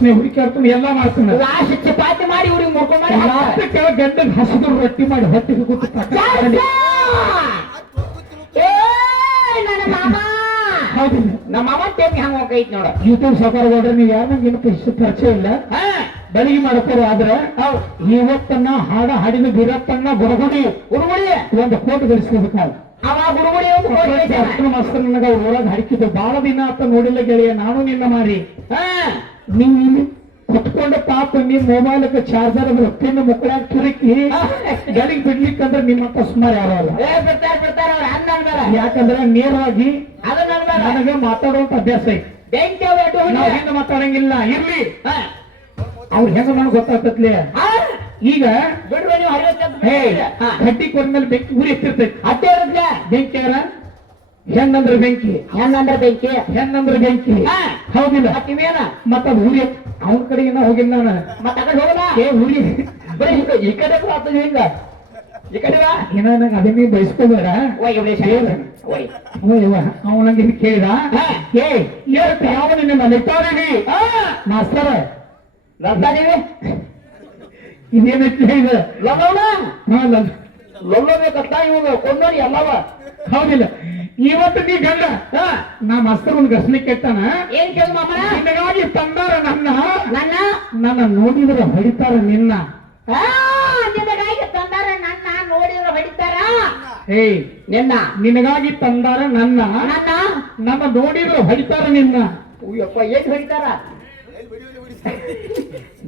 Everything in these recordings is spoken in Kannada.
ಹುಡುಕಾಡ್ಕೊಂಡು ಎಲ್ಲ ಮಾಡ್ತಾನೆ. ಲಾಸ್ಟ್ ಚಪಾತಿ ಮಾಡಿ ಹುಡುಗಿ ಮುರ್ಕೊಂಡ್ ಮಾಡಿ ಲಾಸ್ಟ್ ಕೆಳಗೆ ಗಂಡನ ಹಸಿದು ರೊಟ್ಟಿ ಮಾಡಿ ಹೊಟ್ಟಿಗೆ ಕೂತು ನನ್ನ ಮಾಮ ಹೌದಿಲ್ಲ. ನಮ್ಮ ಮಾಮ ಟೇಪ್ ಹಂಗ ಹೋಗೈತ್ ನೋಡ. ಯೂಟ್ಯೂಬ್ ಸಫರ್ ಹೋದ್ರೆ ನೀವು ಯಾರು ನಂಗೆ ಇಷ್ಟು ಪರಿಚಯ ಇಲ್ಲ. ಬೆಳಿಗ್ಗೆ ಮಾಡ್ಕೋರು ಆದ್ರೆ ಇವತ್ತನ್ನ ಹಾಡ ಹಾಡಿನ ಬೀರಪ್ಪನ್ನ ಗುರುಗುಡಿ ಒಂದು ಕೋಟ್ ಗಳಿಸ್ಕೋಬೇಕಾಗ ಅವ ಗುರುಗುಡಿ ಒಂದು ಮಾಸ್ತರ್ ನನಗ ಊರಾಗ ಹಡಿಕಿದ್ದು ಬಾಳ ದಿನ ಆತ ನೋಡಿಲ್ಲ ಗೆಳೆಯ. ನಾನು ನಿನ್ನ ಮಾರಿ ನೀವು ಇಲ್ಲಿ ಕುತ್ಕೊಂಡು ಪಾಪ ನಿಮ್ ಮೊಬೈಲ್ಗೆ ಚಾರ್ಜರ್ ರೊಟ್ಟಿನ ಮುಕ್ಕಳಾಗ ತುರುಕಿ ಬೆಳಿಗ್ಗೆ ಬಿಡ್ಲಿಕ್ಕಂದ್ರೆ ನಿಮ್ಮಂತ ಸುಮಾರು ಯಾರು ಅಲ್ಲ. ಯಾಕಂದ್ರೆ ನೇರವಾಗಿ ನನಗೆ ಮಾತಾಡುವಂತ ಅಭ್ಯಾಸ ಐತಿ. ನಾವು ಹೆಂಗ ಮಾತಾಡಂಗಿಲ್ಲ ಇರ್ಲಿ. ಅವ್ರು ಹೆಂಗ ನನಗೆ ಗೊತ್ತಾಗ್ತತ್ಲಿ. ಈಗ ಕಡ್ಡಿ ಕೊಡ್ಮೇಲೆ ಬೆಂಕಿ ಉರಿ ಎತ್ತಿರ್ತೈತಿ. ಅದೇ ಬೆಂಕಿ ಯಾರ ಹೆಣ್ಣಂದ್ರೆ ಬೆಂಕಿ ಹೆಣ್ಣಂದ್ರೆ ಬೆಂಕಿ ಹೌದಿಲ್ಲ. ಮತ್ತ ಅದು ಉರಿ ಅವನ ಕಡೆಗೆ ಹೋಗಿಲ್ಲ ನಾನು. ಮತ್ತ ಆ ಕಡೆ ಹೋಗಲ್ಲ. ಉರಿ ಈ ಕಡೆ ಬರ್ತದೆ ಹಿಂಗ ಈ ಕಡೆ ಏನ ನಂಗೆ ಅದನ್ನೇ ಬಯಸ್ಕೋಬೇಡ. ಅವ ನಂಗೆ ಕೇಳಿದ ಯಾವ ನಿನ್ನ ನೆಟ್ಟಾರಿ ಮಾಸ್ತರ ಇದೇನೈತಿ ಇದು ಲೊಲ್ಲಬೇಕತ್ತ ಇವಾಗ ಕೊಂಡೋರಿ ಎಲ್ಲವ ಹೌದಿಲ್ಲ. ಇವತ್ತು ನೀ ಗಂಡ ನಾ ಮಾಸ್ತರ್ ಒಂದು ಘರ್ಷಣೆ ಕೆಟ್ಟಾನ. ಏನ್ ಕೇಳ ಮಾಮ ನಿನಗಾಗಿ ತಂದಾರ ನನ್ನ ನೋಡಿದ್ರೆ ಹೊಡಿತಾರ ನಿನ್ನ. ನಿನಗಾಗಿ ತಂದಾರ ನನ್ನ ನೋಡಿದ್ರೆ ಹೊಡಿತಾರ. ನಿನಗಾಗಿ ತಂದಾರ ನನ್ನ ನೋಡಿದ್ರೆ ಹೊಡಿತಾರ ನಿನ್ನ. ಅಯ್ಯಪ್ಪ ಏನ್ ಹೊಡಿತಾರ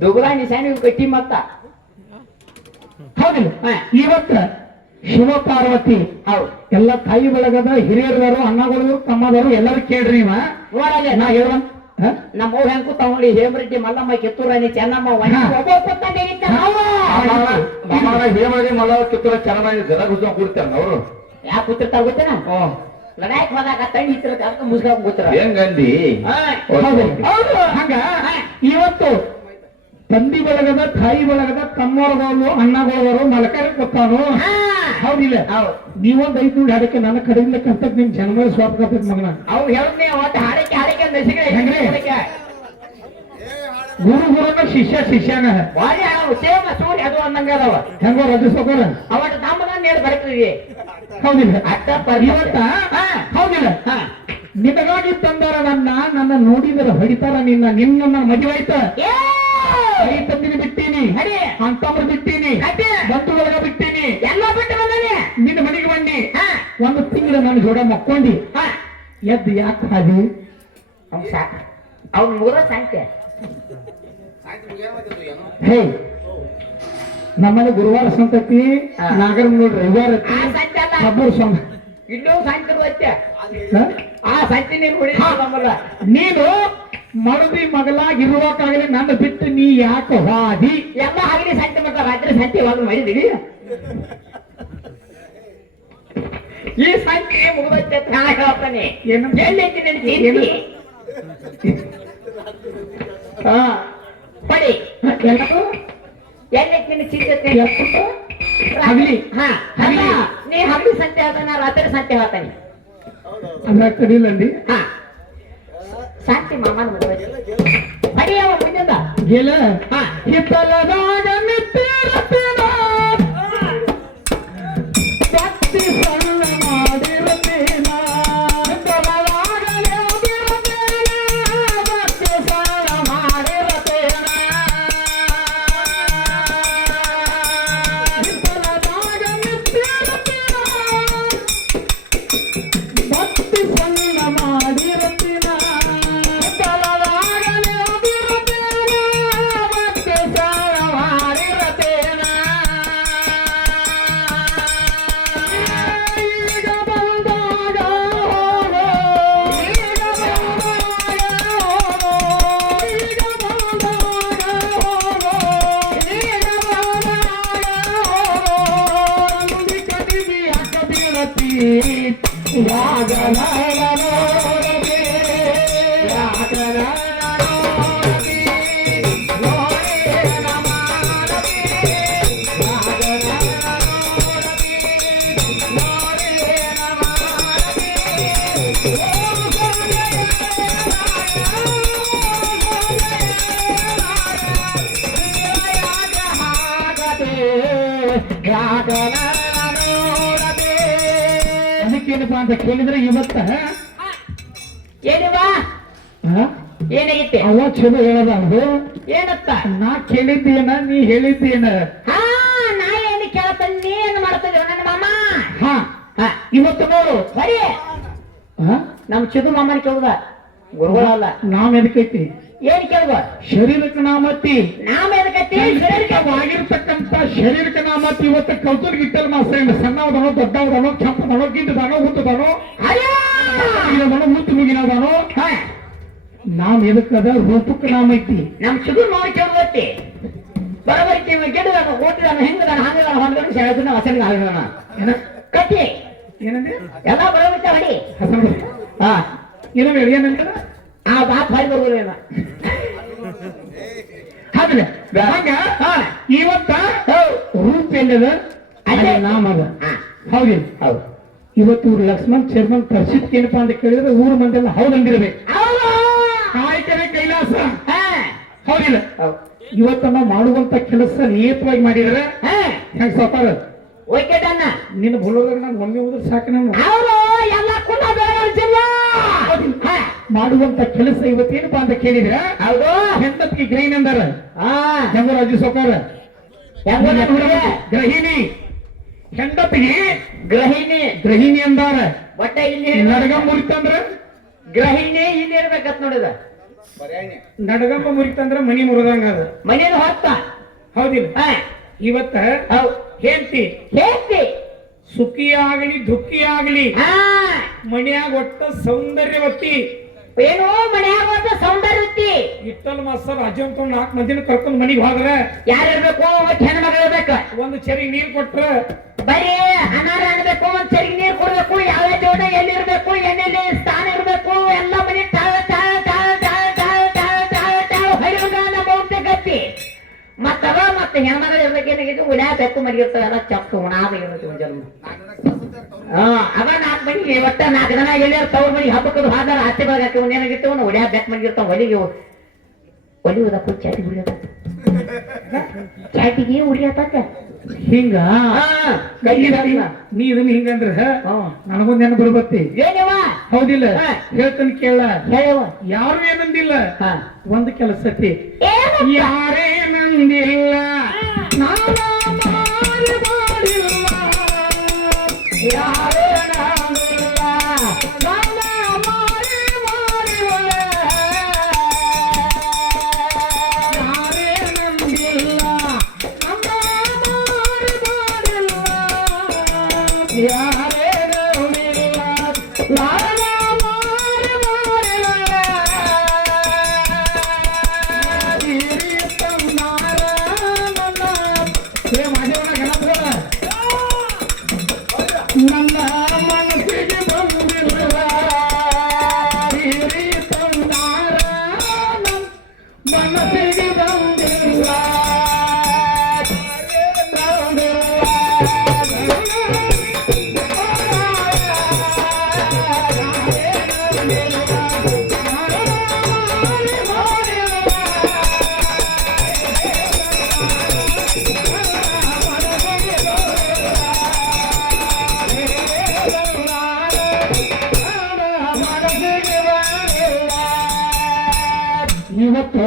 ದುಗುಲ ನಿಶಾನಿ ಕಟ್ಟಿ ಮತ್ತ ಹೌದಿಲ್ಲ. ಇವತ್ತ ಶಿವ ಪಾರ್ವತಿ ಎಲ್ಲ ತಾಯಿ ಬೆಳಗದ ಹಿರಿಯರವರು ಅಣ್ಣಗಳು ತಮ್ಮದವರು ಎಲ್ಲರೂ ಕೇಳ್ರಿ. ನಾ ಹೇಳುವ ನಮ್ಮ ಹೆಂಕು ತಗೊಂಡಿ ಹೇಮರೆಡ್ಡಿ ಮಲ್ಲಮ್ಮ ಕಿತ್ತೂರಾಣಿ ಚೆನ್ನಮ್ಮ ಹೇಮರೆಡ್ಡಿ ಮಲ್ಲಮ್ಮ ಕಿತ್ತೂರ ಚೆನ್ನಮ್ಮ ಜನ ಗುಜ ಕೂಡ್ತಾರ ಅವರು ಯಾಕೆ ಕೂತಿರ್ತಾರ ಗೊತ್ತೇನ ಲಡಾಕ್ ಹೋದಾಗ ತಣ್ಣಿ ಇತ್ತಿರ ಮುಸ್ಕೊಂಡ್ ಕೂತಿರ ಹೆಂಗಂದಿ. ಹಂಗ ಇವತ್ತು ತಂದಿ ಬಳಗದ ತಾಯಿ ಬಳಗದ ತಮ್ಮವರ್ಗಳು ಅಣ್ಣಗಳವರು ಮಲಕರಿ ಕೊತ್ತಾನು ಹೌದಿಲ್ಲ. ನೀವೊಂದು 5 ದುಡ್ಡು ಹಾಡಕ್ಕೆ ನನ್ನ ಕಡೆಯಿಂದ ಕರ್ತಕ್ ನಿಮ್ ಜನ್ಮ ಸ್ವಾರ್ಥ ಮಗನ ಅವ್ರು ಹೇಳಿದ್ನಿ ಅವತ್ತು ಹಾಡಕ್ಕೆ ಗುರುನ ಶಿಷ್ಯನ ಸೇಮ ಸೂರ್ಯ ಅದು ಅನ್ನಂಗ ಅದಾವ ಹೆಂಗೋ ರಜಸ್ಕೋರ ಅವತ್ತು ತಮ್ಮನ ನೇರ ಬರ್ತೀವಿ ಹೌದಿಲ್ಲ. ಅಟ್ಟ ಇವತ್ತ ಹೌದಿಲ್ಲ. ನಿನಗಾಗಿ ತಂದಾರ ನನ್ನ ನೋಡಿದ್ರೆ ಹೊಡಿತಾರ ನಿನ್ನ ಮದುವೆ ಆಯ್ತ. ತಂದಿನ ಬಿಟ್ಟೀನಿ ಅಂತಮ್ರ ಬಿಟ್ಟೀನಿ ಬಂಧು ಒಳಗ ಬಿಟ್ಟೀನಿ ಎಲ್ಲ ಬಿಟ್ಟು ಬಂದಾನೆ. ನಿನ್ನ ಮನೆಗೆ ಬನ್ನಿ ಒಂದು ತಿಂಗಳು ನಾನು ಜೋಡ ಮಕ್ಕೊಂಡಿ ಎದ್ದು ಯಾಕೆ ಹಾದಿ ಅವ್ನ ಮೂರ ಸಾಂಖ್ಯ ನಮ್ಮನೆ ಗುರುವಾರ ಸಂತತಿ ನಾಗರ ರವಿವಾರ ಹಬ್ಬರು ಸ್ವಾಮಿ ಇನ್ನೂ ಸಾಯಂಕಾಲ ಐತೆ ಆ ಸಂತೆ ನೀನು ಹೊಡಿಲ್ಲ. ನೀನು ಮಡದಿ ಮಗಳಾಗಿರುವಾಗಲೇ ನನ್ನ ಬಿಟ್ಟು ನೀ ಯಾಕೆ ಹಾದಿ ಎಲ್ಲ ಆಗಲಿ ಸಂತೆ ಮಟ್ಟ ರಾತ್ರಿ ಸಂತೆ ಒಂದು ಮಾಡಿದೀವಿ. ಈ ಸಂತೆ ಮುಗಿದೈತೆ ನಾ ಹೇಳ್ತಾನೆ ಎಲ್ಲೈತಿ ನಡೆಸಿ ಪಡಿ ಎಲ್ಲೈತಿ ನಿನ್ನ ಚಿಂತೆ ಹಗಲಿ ನೀ ಹಗಲಿ ಸಂತೆ ಹೇಳ್ತಾನ ರಾತ್ರಿ ಸಂತೆ ಹೇಳ್ತಾನೆ ಅದ್ರ ಕಡಿಲಂಡಿ ಶಾಂತಿ ಮಾಮನ ಮದುವೆ ಬರೀ ಅವ ಮುಂದಿಂದ ಗೆಲ ಹಿತ್ತಲದಾಗ ನಿತ್ತಿರತಿನ ಭಕ್ತಿ ಸಣ್ಣ ಮಾಡಿರತಿನ ಹಿತ್ತಲದಾಗ ನಿತ್ತಿರತಿನ ಭಕ್ತಿ ಸಣ್ಣ ಮಾಡಿರತಿನ ಹಿತ್ತಲದಾಗ ನಿತ್ತಿರತಿನ ಭಕ್ತಿ ಸಣ್ಣ ಮಾಡಿರತಿನ ಅದಕ್ಕೇನಪ್ಪ ಅಂತ ಕೇಳಿದ್ರೆ ಇವತ್ತ ಏನವಾ ಏನಾಗಿತ್ತೆ ಅವ ಚಲೋ ಹೇಳದ ಅದು ಏನತ್ತ ನಾ ಕೇಳಿದ್ದೇನ ನೀ ಹೇಳಿದ್ದೇನ ಹಾ ನಾ ಏನು ಕೇಳ್ತಾನೆ ನೀ ಏನು ಮಾಡ್ತಿದ್ದೀರ ನನ್ನ ಮಾಮ ಹಾ ಇವತ್ತು ನೋಡು ಬರೀ ನಮ್ ಚಿದು ಮಾಮನ ಕೇಳುದ ಗುರುಗಳಲ್ಲ ನಾವ್ ಎದಕೈತಿ ಏನ್ ಕೇಳುವ ಶರೀರಕ್ಕೆ ನಾಮತಿ ನಾಮ ಎದಕತ್ತಿ ಆಗಿರ್ತಕ್ಕಂತ ಶರೀರಕ್ಕೆ ನಾಮತಿ ಇವತ್ತು ಕೌತುಲ್ ಗಿಟ್ಟಲ್ ಮಾಸ್ತ್ರ ಸಣ್ಣವದನೋ ದೊಡ್ಡವದನೋ ಕೆಂಪದನೋ ಗಿಡ್ಡದನೋ ಉದ್ದದನೋ ಮುತ್ತು ಮುಗಿನದನೋ ನಾಮ್ ಎದಕ್ಕದ ರೂಪಕ್ಕೆ ನಾಮ ಐತಿ ನಮ್ ಚಿದು ನೋಡಿ ಕೇಳುವತ್ತಿ ಬರಬರ್ತಿ ಗಿಡದನು ಓಟಿದನು ಹೆಂಗದನು ಹಂಗದನು ಹೊಂದನು ಶಾಳದನು ಹಸನಿಗೆ ಹಾಗದನ ಏನ ಕಟ್ಟಿ ಏನಂದ್ರೆ ಎಲ್ಲ ಬರಬರ್ತ ಹೊಡಿ ಹಾ ಏನೋ ಹೇಳಿ ಏನಂತ ಆ ಬಾತ್ ಹೊಡಿ ಬರ್ಬೋದೇನ ಆದ್ರೆ ಹಂಗ ಇವತ್ತ ರೂಪ ಎಲ್ಲದ ಅದೇ ನಾಮದ ಹೌದಿಲ್ಲ ಹೌದು ಇವತ್ತು ಇವ್ರು ಲಕ್ಷ್ಮಣ್ ಚೇರ್ಮನ್ ತರ್ಸಿದ್ ಏನಪ್ಪಾ ಅಂತ ಕೇಳಿದ್ರೆ ಊರು ಮಂದಿಲ್ಲ ಹೌದಂದಿರ್ಬೇಕು ಕಾಯಕವೇ ಕೈಲಾಸ ಹೌದಿಲ್ಲ ಇವತ್ತ ನಾವು ಮಾಡುವಂತ ಕೆಲಸ ನಿಯತವಾಗಿ ಮಾಡಿದ್ರೆ ಹೆಂಗ್ ಸಾಕಾರ ಓಕೆದನ್ನ ನಿನ್ನ ಬುಳ್ಳೋದಾಗ ನಾನು ಒಮ್ಮೆ ಹೋದ್ರೆ ಸಾಕು ನಾನು ಅವರು ಎಲ್ಲ ಕುಲ ಬೆಳಗಾವಿ ಮಾಡುವಂತ ಕೆಲಸ ಇವತ್ತೇನಪ್ಪಾ ಅಂತ ಕೇಳಿದ್ರೆ ಹೌದು ಹೆಂಡತಿಗೆ ಗ್ರಹಿಣಿ ಅಂದಾರ ಹೆಂಗರಾಜು ಸೌಕಾರ ಗ್ರಹಿಣಿ ಹೆಂಡತಿಗೆ ಗ್ರಹಿಣಿ ಅಂದಾರ ಬಟ್ಟ ಇಲ್ಲಿ ನಡಗಂಬ ಮುರಿತಂದ್ರ ಗ್ರಹಿಣಿ ಇಲ್ಲಿ ಇರ್ಬೇಕತ್ ನೋಡಿದ ನಡಗಂಬ ಮುರಿತಂದ್ರ ಮನಿ ಮುರಿದಂಗ ಅದ ಮನೇನು ಹೊತ್ತ ಹೌದಿಲ್ಲ ಇವತ್ತ ಹೇಳ್ತಿ ಸುಖಿ ಆಗಲಿ ದುಃಖಿ ಆಗಲಿ ಮನ್ಯಾಗ ಒಟ್ಟ ಸೌಂದರ್ಯವತಿ ಏನೋ ಮನ್ಯಾಗ ಸೌಂದರ್ಯವತಿ ಇಟ್ಟಲ್ ಮಾಸ್ತರ್ ಅಜ್ಜಂತ 4 ಮಂದಿನ ಕರ್ಕೊಂಡ್ ಮನಿಗ್ ಹೋದ್ರ ಯಾರಿರ್ಬೇಕು ಹೆಣ್ಣು ಮಗಳು ಇರ್ಬೇಕ ಒಂದು ಚೆರಿ ನೀರ್ ಕೊಟ್ರ ಬರೀ ಅನಾರ ಅನ್ಬೇಕು ಒಂದ್ ಚರಿಗೆ ನೀರ್ ಕೊಡ್ಬೇಕು ಯಾವ ಜೋಡ ಎಲ್ಲಿರ್ಬೇಕು ಎಲ್ಲೆಲ್ಲಿ ಸ್ಥಾನ ಇರ್ಬೇಕು ಎಲ್ಲ ಮನೆ ಗಟ್ಟಿ ಮತ್ತದ ಮತ್ತೆ ಹೆಣ್ಮಗಳು ಇರ್ಬೇಕೇನಾಗಿದ್ದು ಉಳ್ಯಾ ಬೆಕ್ಕು ಮರಿಗಿರ್ತಾವೆಲ್ಲ ಚಪ್ಪು ಉಣಾದ ಇರುತ್ತೆ ಜನ್ಮ ಅವ 4 ಮನಿಗೆ ಒಟ್ಟ 4 ಜನ ಎಲ್ಲಿಯಾರ ತವ್ರ ಮನಿಗೆ ಹಬ್ಬಕ್ಕದು ಹಾದಾರ ಆಚೆ ಬಳಗಕ್ಕೆ ಏನಾಗಿತ್ತು ಉಳ್ಯಾ ಬೆಕ್ ಮರಿಗಿರ್ತಾವ ಒಲಿಯುವುದಕ್ಕೂ ಚಾಟಿ ಉಳಿಯೋದ ಚಾಟಿಗೆ ಉಳಿಯತ್ತ ಹಿಂಗ ನೀ ಇದನ್ನ ಹಿಂಗಂದ್ರ ನನಗೊಂದ್ ನೆನ ಬರ್ಬತ್ತಿ ಏನವ ಹೌದಿಲ್ಲ ಹೇಳ್ತಾನೆ ಕೇಳ ಹೇಳವ ಯಾರು ಏನಂದಿಲ್ಲ ಒಂದು ಕೆಲಸತಿ ಯಾರೇನಂದಿಲ್ಲ ಇವತ್ತು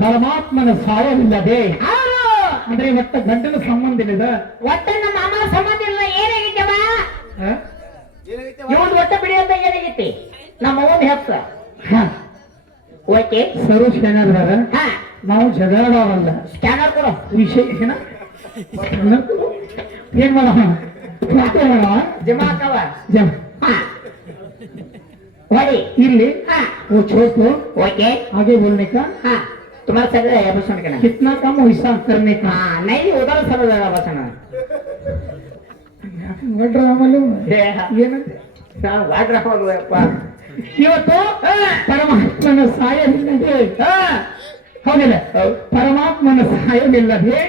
ಪರಮಾತ್ಮನ ಸಾಯವಿಲ್ಲದೆ ಅಂದ್ರೆ ಇವತ್ತ ಗಂಡನ ಸಂಬಂಧ ಇಲ್ಲ ಒಟ್ಟ ನಮ್ಮ ಮಾಮನ ಸಂಬಂಧ ಇಲ್ಲ ಏನಾಗಿತ್ತವ ಇವನ್ ಒಟ್ಟ ಬಿಡಿಯೋದ ಏನಾಗಿತ್ತಿ ನಮ್ಮ ಓದ್ ಹೆತ್ತ ಓಕೆ ಸರು ಸ್ಕ್ಯಾನರ್ ನಾವು ಜಗಳಾಡವಲ್ಲ ಸ್ಕ್ಯಾನರ್ ಕೊಡು ವಿಷಯ ಏನ್ ಮಾಡೋಣ ಜಮಾಕವ वही इल्ली वो छोटू ओके आगे बोलने का हाँ तुम्हारा सर है भाषण करना कितना कम हिसाब करने का हाँ नहीं उधर सर है भाषण वाट रामलू ಏನಂತೆ ನಾವು ವಾಟ್ ರಾಮಲೂಪ್ಪ ಇವತ್ತು ಪರಮಾತ್ಮನ ಸಾಯವಿಲ್ಲದೆ ಹೌದಿಲ್ಲ ಪರಮಾತ್ಮನ ಸಾಯವಿಲ್ಲದೆ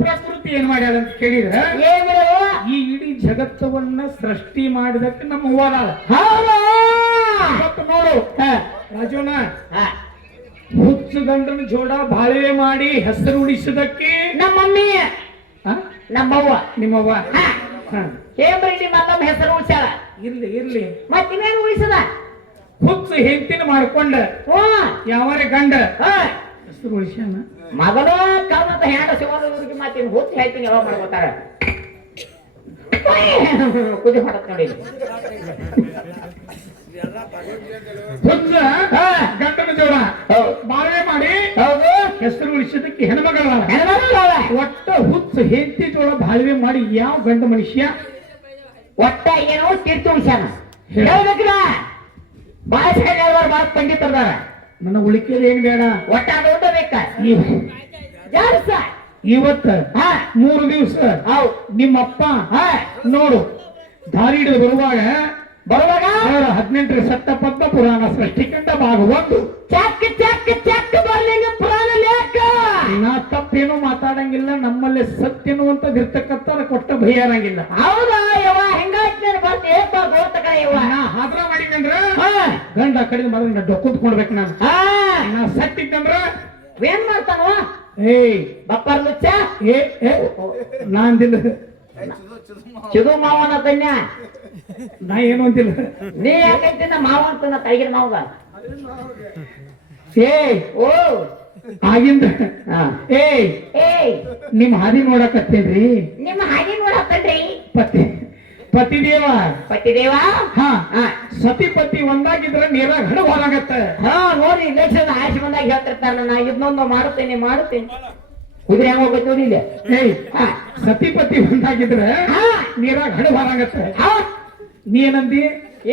ಪ್ರಕೃತಿ ಏನ್ ಮಾಡ್ಯಾಳ ಅಂತ ಕೇಳಿದ್ರೆ ಈ ಇಡೀ ಜಗತ್ತವನ್ನ ಸೃಷ್ಟಿ ಮಾಡಿದಕ್ಕೆ ನಮ್ಮ ಹೋದ ಇವತ್ತು ನೋಡು ರಾಜೋನ ಹುಚ್ಚು ಗಂಡನ ಜೋಡ ಬಾಳೆ ಮಾಡಿ ಹೆಸರು ಉಳಿಸಿದಕ್ಕೆ ನಮ್ಮ ಮಮ್ಮಿ ನಮ್ಮವ್ವ ನಿಮ್ಮವ್ವ ಹಾ ಹಾ. ಹೇಮರೆಡ್ಡಿ ಮಲ್ಲಮ್ಮ ಹೆಸರು ಉಳಿಸ್ಯಾಳ ಇರ್ಲಿ ಇರ್ಲಿ ಮತ್ ಇನ್ನೇನು ಉಳಿಸದ ಹುಚ್ಚು ಹೆಂಡತಿನ ಮಾಡ್ಕೊಂಡ ಯಾವರೇ ಗಂಡ ಹೆಸರು ಉಳಿಸ್ಯಾನ. ಮಗನ ಕಮ್ಮತ್ತ ಹ್ಯಾಂಡ ಸಿಗೋದ್ರಿಗೆ ಮಾತಿನ ಹುಚ್ಚು ಹೇಳ್ತೀನಿ ಯಾವಾಗ ಮಾಡ್ಕೋತಾರ ಕುದಿ ಮಾಡತ್ ನೋಡಿ ಹುಚ್ಚ ಗಂಡನ ಜೋಡ ಬಾಳ್ವೆ ಮಾಡಿ ಹೌದು ಹೆಸರು ಉಳಿಸಿದಕ್ಕೆ ಹೆಣ್ಮಗಳ ಹೆಣ್ಮಗಳಲ್ಲ. ಒಟ್ಟ ಹುಚ್ಚು ಹೆಂಡತಿ ಜೋಳ ಬಾಳ್ವೆ ಮಾಡಿ ಯಾವ ಗಂಡ ಮನುಷ್ಯ ಒಟ್ಟ ಏನೋ ತೀರ್ತು ಉಳಿಸ್ಯಾನ ಹೇಳ್ಬೇಕಿಲ್ಲ ಬಾಳ ಸಾಯ್ದವ್ರು ಬಾಳ ಪಂಡಿತರದಾರ ನನ್ನ ಉಳಿಕೆದ ಏನ್ ಬೇಡ ಒಟ್ಟ ಊಟ ಬೇಕ ಜಾಡ್ಸ ಇವತ್ತ ಹಾ 3 ದಿವಸ ಹೌದು ನಿಮ್ಮಪ್ಪ ನೋಡು ದಾರಿ ಹಿಡಿದು ಬರುವಾಗ 18 ಸಪ್ತಪದ್ಮ ಪುರಾಣ ಸೃಷ್ಟಿಕಂಡ ಭಾಗ 1 ಚಕ್ ಚಕ್ ಚಕ್ ಬರ್ಲಿಂಗ ಪುರಾಣ ಲೇಖ ನಾ ತಪ್ಪೇನು ಮಾತಾಡಂಗಿಲ್ಲ ನಮ್ಮಲ್ಲಿ ಸತ್ಯ ಅನ್ನುವಂಥದ್ದು ಇರ್ತಕ್ಕಂಥ ಕೊಟ್ಟ ಭಯ ಇರಂಗಿಲ್ಲ. ಹೌದಾ ಯವ್ವ ಹೆಂಗಾಯ್ತು ಬರ್ತೀಯಪ್ಪ ಗೋತ ಕಡೆ ಯವ್ವ ನಾ ಹಾದ್ರ ಮಾಡಿದಂದ್ರ ಗಂಡ ಕಡೆದು ಮರ ಡೊಕ್ಕುತ್ಕೊಡ್ಬೇಕು ನಾನು. ನಾ ಸತ್ತಿದ್ದಂದ್ರ ಏನ್ ಮಾಡ್ತಾನವ ಏಯ್ ಬಪ್ಪರ್ ಲುಚ್ಚ ಏ ನಾ ಅಂದಿಲ್ಲ, ಚಿದು ಮಾವನ ಕನ್ಯಾ ನಾ ಏನು ಅಂತಿಲ್ಲ. ನೀ ಯಾಕೈತಿ ನಾ ಮಾವ ಅಂತ ತಳಗಿನ ಮಾವಗ ಏ ಓ ಆಗಿಂದ ಏಯ್ ಏಯ್ ನಿಮ್ ಹಾದಿ ನೋಡಕತ್ತೇನ್ರಿ ನಿಮ್ಮ ಹಾಗೆ ನೋಡಕ್ಕಲ್ರಿ ಪತಿದೇವ ಪತಿದೇವ ಹಾ ಸತಿಪತಿ ಒಂದಾಗಿದ್ರೆ ನೀರಾಗ ಹಡ ಹೊರಾಗತ್ತ. ಹಾ ನೋಡಿ ಇಲೆಕ್ಷನ್ ಆಯ್ಸಿ ಬಂದಾಗ ಹೇಳ್ತಿರ್ತಾರ ನಾ ಇದನ್ನೊಂದು ಮಾಡುತ್ತೇನೆ ಕುದುರೆ ಹೆಂಗ್ ಹೋಗ್ಬೇಕು ನೋಡಿ ಇಲ್ಲಿ ಏಯ್ ಸತಿಪತಿ ಒಂದಾಗಿದ್ರೆ ನೀರಾಗ ಹಡ ಹೊರಾಗತ್ತ. ನೀ ಏನಂದಿ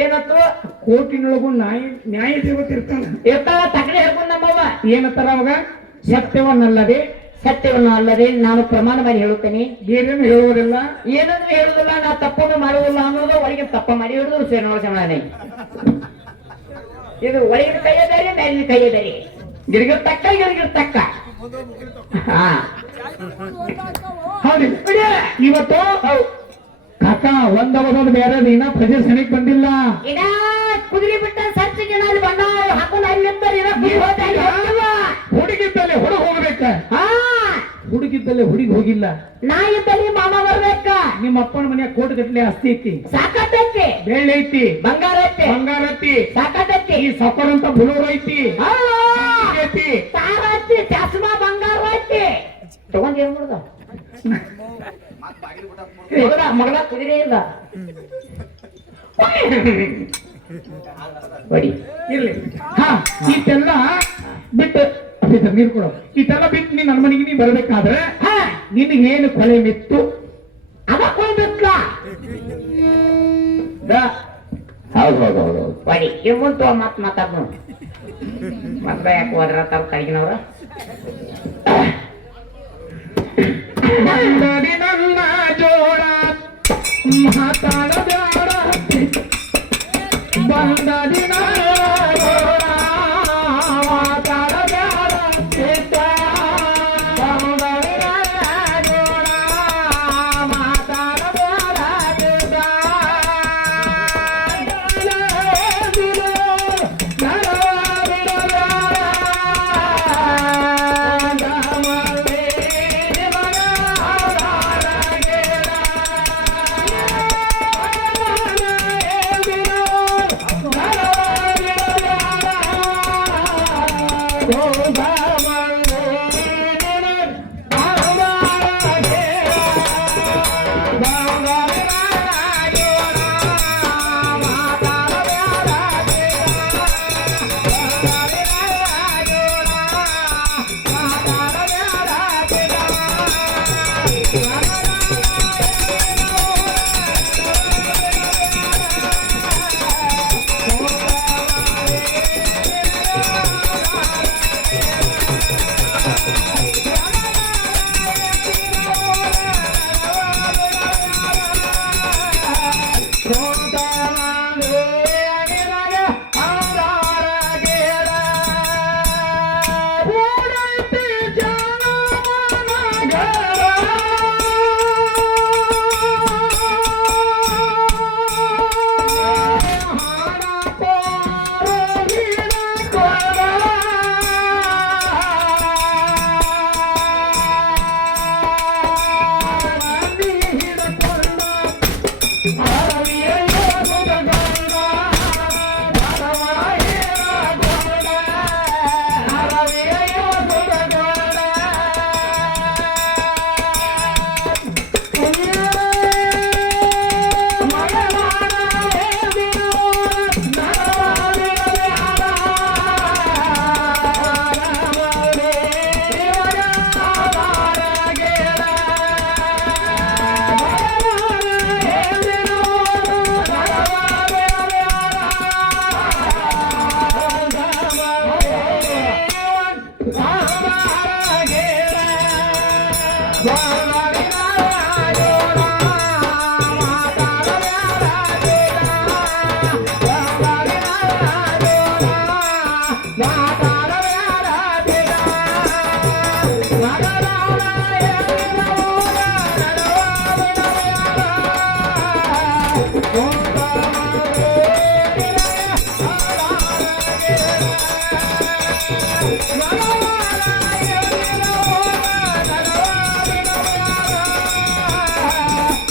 ಏನತ್ತು ಕೋರ್ಟಿನೊಳಗು ನ್ಯಾಯ ದೇವತೆ ಇರ್ತಾನ ಇರ್ತಾವ ತಕಡೆ ಹೇಳ್ಕೊಂಡು ನಮ್ಮವ್ವ ಏನಂತಾರ ಅವಾಗ ಸತ್ಯವನ್ನಲ್ಲದೆ ಸತ್ಯವನ್ನು ಅಲ್ಲದೆ ನಾನು ಪ್ರಮಾಣ ಮಾಡಿ ಹೇಳುತ್ತೇನೆ ಬೇರೇನು ಹೇಳುವುದಿಲ್ಲ ಏನಂದ್ರೆ ಹೇಳುದಿಲ್ಲ ನಾ ತಪ್ಪನ್ನು ಮಾಡುವುದಿಲ್ಲ ಅನ್ನೋದು ಒಳಗೆ ತಪ್ಪ ಮಾಡಿ ಹಿಡಿದ್ರು ಸೇನೆ ಇದು ಒಳಗಿನ ಕೈಯ ಬೇರೆ ಮೇಲಿನ ಕೈಯ ಬೇರೆ ಗಿರಿಗಿರ್ ತಕ್ಕ ಹಾ ಹೌದಿಲ್ಲ. ಇವತ್ತು ಕಾಕ ಒಂದವದೊಂದು ಬೇರೆ ದಿನ ಪ್ರಜೆ ಸನಿಕ್ ಬಂದಿಲ್ಲ. ಇದ ಕುದುರೆ ಬಿಟ್ಟ ಸರ್ಚ್ ಜನ ಅಲ್ಲಿ ಬಂದ ಹಾಕೊಂಡು ಅಲ್ಲಿ ಹುಡುಗಿದ್ದಲ್ಲಿ ಹುಡುಗ ಹೋಗ್ಬೇಕ, ಹಾ ಹುಡುಗಿದ್ದಲ್ಲಿ ಹುಡುಗಿ ಹೋಗಿಲ್ಲ. ನಾ ಇದ್ದಲ್ಲಿ ಮಾಮ ಬರ್ಬೇಕ. ನಿಮ್ಮ ಅಪ್ಪನ ಮನೆಯ ಕೋಟಿ ಗಟ್ಟಲೆ ಆಸ್ತಿ ಐತಿ, ಸಾಕತ್ತೈತಿ, ಬೆಳ್ಳಿ ಐತಿ, ಬಂಗಾರ ಐತಿ, ಸಾಕತ್ತೈತಿ, ಈ ಸಫರ್ ಅಂತ ಬುಲೂರ್ ಐತಿ, ಐತಿ, ತಾರ ಐತಿ, ಚಸ್ಮಾ ಬಂಗಾರ ಐತಿ. ತಗೊಂಡ್ ಏನ್ ಮಾಡುದ ಮಗಳ ಕುದುರೆ ಇಲ್ಲ ಬಡಿ ಇರ್ಲಿ. ಹಾ ಈತೆಲ್ಲ ಬಿಟ್ಟು ನೀರು ಕೊಡು. ಈತೆಲ್ಲ ಬಿಟ್ಟು ನೀನ್ ನನ್ನ ಮನೆಗೆ ನೀ ಬರ್ಬೇಕಾದ್ರೆ ನಿನಗೇನು ಕೊಲೆ ಮಿತ್ತು ಅದಕ್ಕೊಂದಿತ್ಲ ಹೌದು ಬಡಿ ಇವ್ ಮುಂತು ಮಾತಾಡ್ನು ಮತ್ತ ಯಾಕೆ ಹೋದ್ರ ತಾವ್ ಕಡೆಗಿನವ್ರ ಬಂದಡಿ ನನ್ನ ಜೋಡ ಮಾತಾಡಬೇಡ, ಬಂದಡಿ ನನ್ನ ಜೋಡ ಮಾತಾಡಬೇಡ, ಬಂದಡಿ ನನ್ನ ಜೋಡ ಮಾತಾಡಬೇಡ,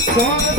ಸ್ವಾಮಿ